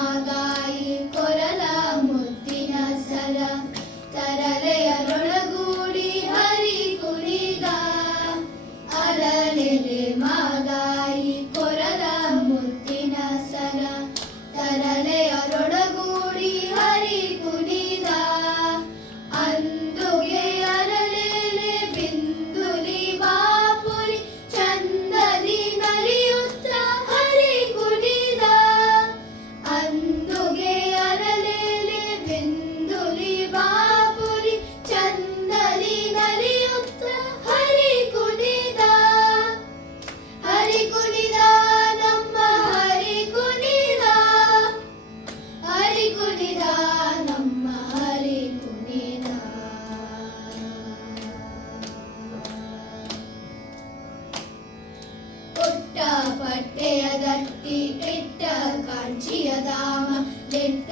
ಮಾಗಾಯಿ ಕೊರಲ ಮುತ್ತಿನ ಸರ ತರಲೆಯರೊಳಗೂಡಿ ಹರಿ ಕುಣಿದ ಅರಳೆಲೆ ಮಾಗಾಯಿ ಕೊರಲ ಮುತ್ತಿನ ಸರ ತರಲೆಯರೊಳಗೂಡಿ ಹರಿ ಕುಣಿದ ಅಂದುಗೆ ಅರಳೆಲೆ ಬಿಂದುಲಿ ಬಾಪುರಿ ಚಂದದಿ ನಲಿಯುತ್ತ ಹರಿ ಕುಣಿದ ಅಂದುಗೆ ಅರಳೆಲೆ ಬಿಂದುಲಿ ಬಾಪುರಿ ಚಂದದಿ ನಲಿಯುತ್ತ ಹರಿ ಕುಣಿದ ನಮ್ಮ ಹರಿ ಕುಣಿದ ನಮ್ಮ ಹರಿ ಕುಣಿದ ಪುಟ್ಟ ಪಟ್ಟೆಯ ಗಟ್ಟಿ ಇಟ್ಟ ಕಾಂಚಿಯ ಧಾಮ ನೆಟ್ಟ